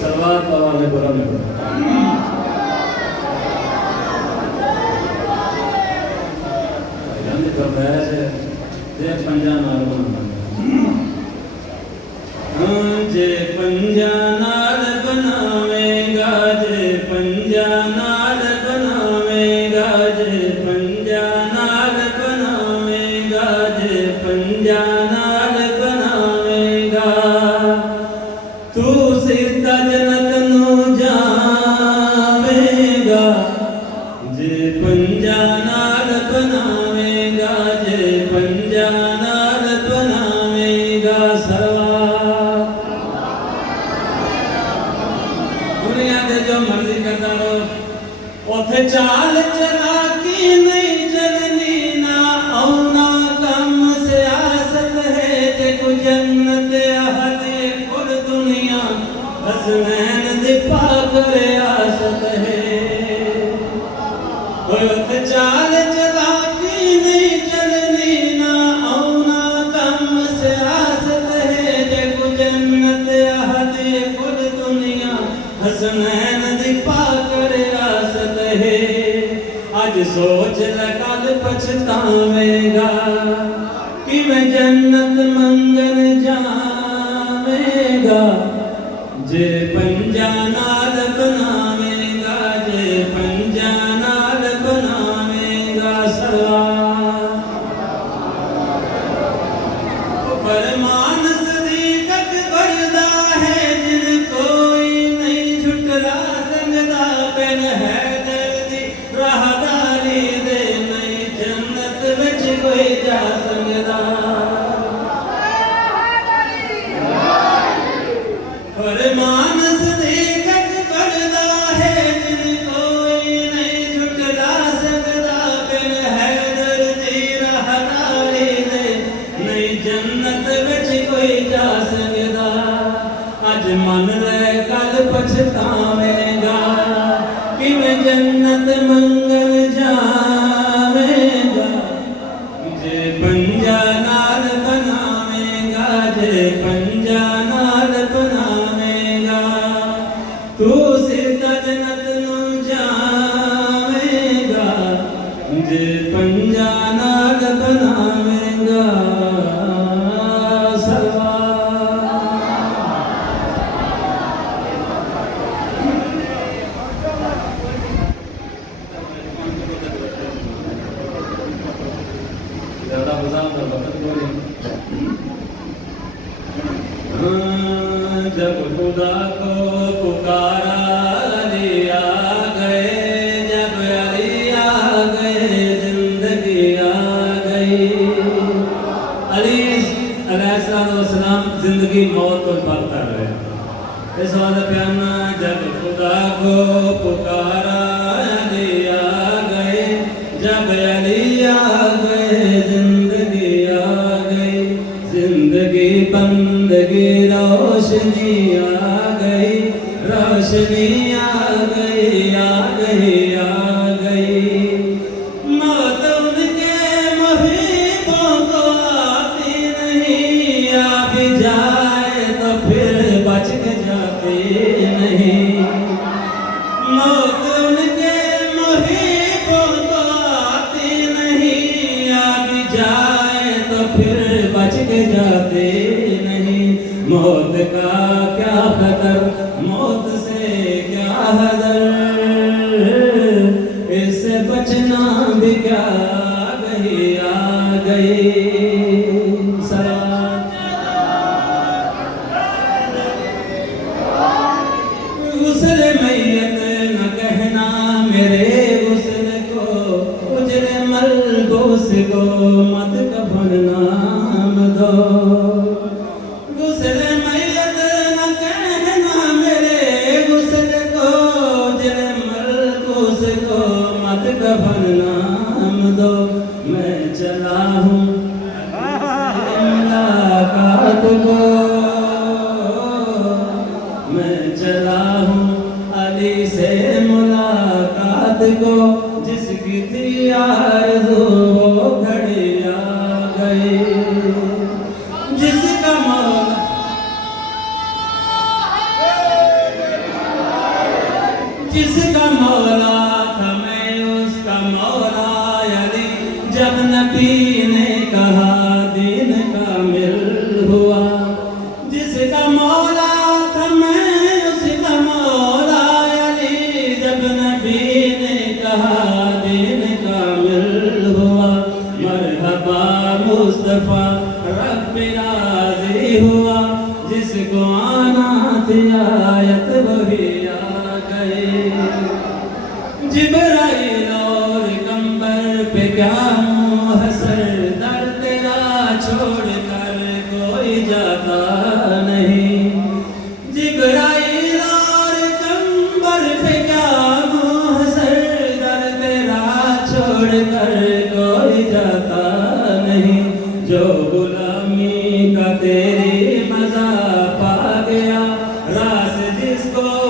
सर्वात वाले बुरा में यानी तो वैसे जे पंजा नाल जे पंजा नाल बनावेगा जे पंजा नाल बनावेगा जे पंजा नाल बनावेगा जे पंजा नाल बनावेगा तू सीधा जन्नत नू जावेगा जे पंजा नाल बनावेगा जे पंजा नाल बनावेगा दुनिया दे जो मर्जी करता रहो उथे चाल चला की नहीं चलनी ना औना कम से आसत है ते को जन्नत आहते खुद दुनिया हसनैन दी पाक रे आसत है उथे चाल चला की नहीं चलनी ना औना कम से आसत है ते को जन्नत आहते खुद दुनिया हसनैन दी पाक रे आसत है आज सोच लकल पछतावेगा कि मैं जन्नत मंगन जावेगा जे पंजा नाल बनावेगा जे पंजा नाल बनावेगा फरमान सदीकत बढ़दा है जिन कोई नहीं झुटला संगदा पेन है दर्दी राहदारी दे नहीं जन्नत विच कोई जा संगदा फरमान सदीकत बढ़दा है जिन कोई नहीं झुटला संगदा पेन है दर्दी राहदारी दे नहीं जन्नत विच कोई जा सकदा अज मन ले कल पछतावेगा कि मैं जन्नत मंगल जावेगा जे पंजा नाल बनावेगा जे पंजा नाल बनावेगा तू सीधा जन्नत नू जावेगा जे पंजा नाल बनावेगा जब खुदा को पुकारा अली आ गए जब अली आ गए जिंदगी आ गई अली अलैहिस्सलाम जिंदगी मौत को पार कर रहे इस वाला प्याना जब खुदा को पुकारा अली आ गए जब अली आ गए जिंदगी आ गई जिंदगी बंदगी रोशनी आ गई रोशनी आ गई आ गई आ गई मौत उनके मुहीबों को आती नहीं आ भी जाए तो फिर बच के जाती नहीं मौत उनके मुहीबों को आती नहीं आ भी जाए तो फिर बच के जाते नहीं मौत का क्या खतर मौत से क्या हज़र इससे बचना भी क्या गई आ गई गुस्ल मैयत न कहना मेरे गुस्ल को उजरे मलबूस को मत कफन नाम दो गुस्ल मैयत न कहना मेरे गुस्ल को उजरे मलबूस को मत कफन नाम दो मैं चला हूँ मुलाकात को मैं चला हूँ अली से मुलाकात को जिसकी थी आरज़ू वो घड़ी आ गई जिसका मौला जिसका मौला था मैं उसका मौला अली, जब नबी ने कहा दीन कामिल हुआ। जिसका मौला था मैं उसका मौला अली, जब नबी ने कहा दीन कामिल हुआ। मरहबा मुस्तफा रब्बी राज़ी हुआ, जिसको आना थी आयत वही आ गई। जिब्राइल और कंबर पे क्या मुहसर, दर तेरा छोड़ कर कोई जाता नहीं। जिब्राइल और कंबर पे क्या मुहसर, दर तेरा छोड़ कर कोई जाता नहीं। जो गुलामी का तेरी मजा पा गया, रास जिसको